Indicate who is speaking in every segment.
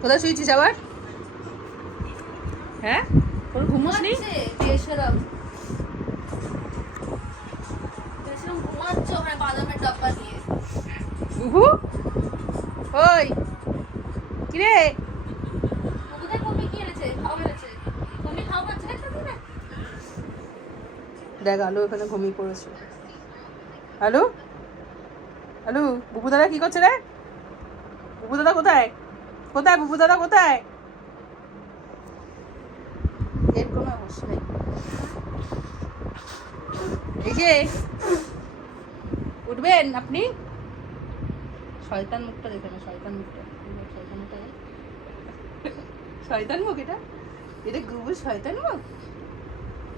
Speaker 1: কোথায় শুয়েছিস আবার? হ্যাঁ? তোর ঘুমোস নি বুবু ওই। কিরে? দেখ আলু এখানে ঘুমিয়ে পড়েছে আলু? আলু বুবু দাদা কি করছে রে? বুবু দাদা কোথায়? কোথায় বুবু দাদা কোথায়? এর কোনো অবশ্য নেই এই যে উঠবেন আপনি? শয়তান মুখটা দেখে না শয়তান মুখটা। শয়তান মুখটা শয়তান মুখ এটা? এটা গুবু শয়তান মুখ?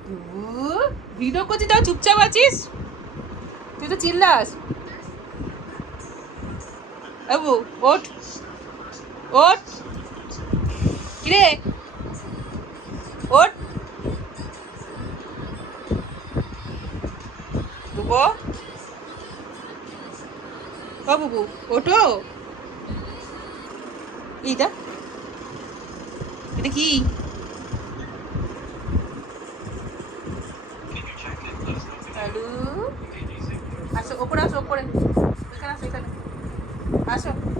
Speaker 1: গুবু ভিডিও করছি তাও চুপচাপ আছিস? তুই তো চিল্লাস। বাবু ওঠ। ওঠ। কিরে? ওঠ। বুবু? ও বুবু, ওঠো। এইটা এটা কি? হ্যালো? আসো, ওপরে আসো, ওপরে। এখানে আসো এখানে। আসো। এখানে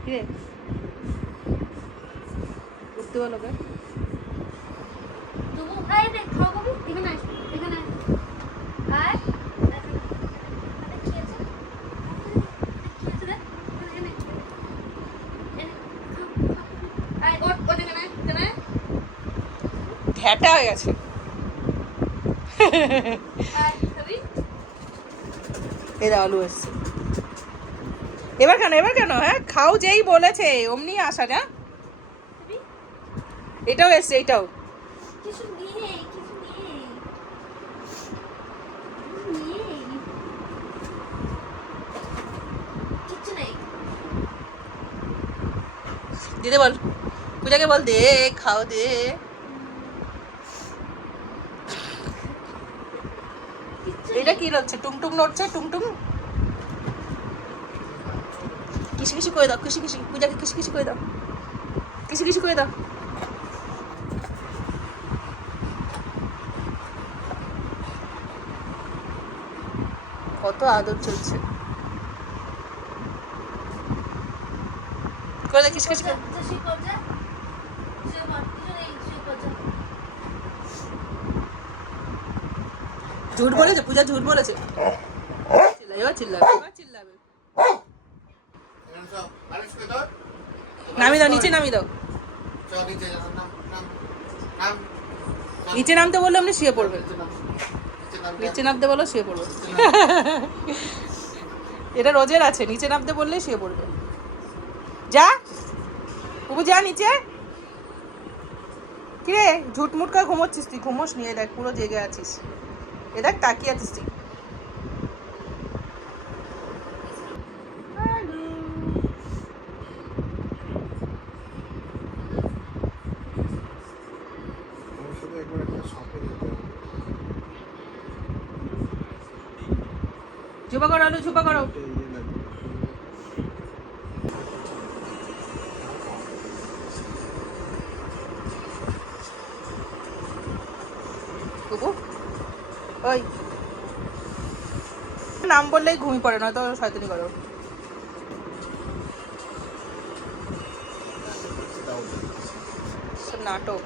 Speaker 1: এখানে আয়,
Speaker 2: এখানে আয়।
Speaker 1: ঘ্যাটা হয়ে গেছে এরা আলু এসছে এবার কেন এবার কেন? হ্যাঁ খাও যেই বলেছে অমনি আসা
Speaker 2: খাবি
Speaker 1: এটাও এসছে এটাও। দিদি বল পূজাকে বল দে খাও দে। এটা কি হচ্ছে টুমটুম নড়ছে টুমটুম কিসি কিসি করে দাও কিসি কিসি পূজাকে কিছু কিছু করে দাও কিছু কিছু করে দাও কত আদর চলছে করে দাও
Speaker 2: কিছু।
Speaker 1: ঝুট বলেছে পূজা ঝুট বলেছে চিল্লা এবার চিল্লাবে এবার চিল্লাবে নামিয়ে দাও নিচে নামিয়ে দাও। নিচে নামতে বললে আপনি শুয়ে পড়বেন। নিচে নামতে বলো শুয়ে পড়বে এটা রোজের আছে নিচে নামতে বললে শুয়ে পড়বে যা বাবু যা নিচে। কিরে ঝুটমুট করে ঘুমোচ্ছিস তুই ঘুমোস নিয়ে দেখ পুরো জেগে আছিস। এ দেখ তাকিয়ে আছিস তুই। ঝুপা করো আলু ঝুপা করো। ওই। নাম বললেই ঘুমিয়ে পড়ে নয়তো শয়তানি করো। নাটক।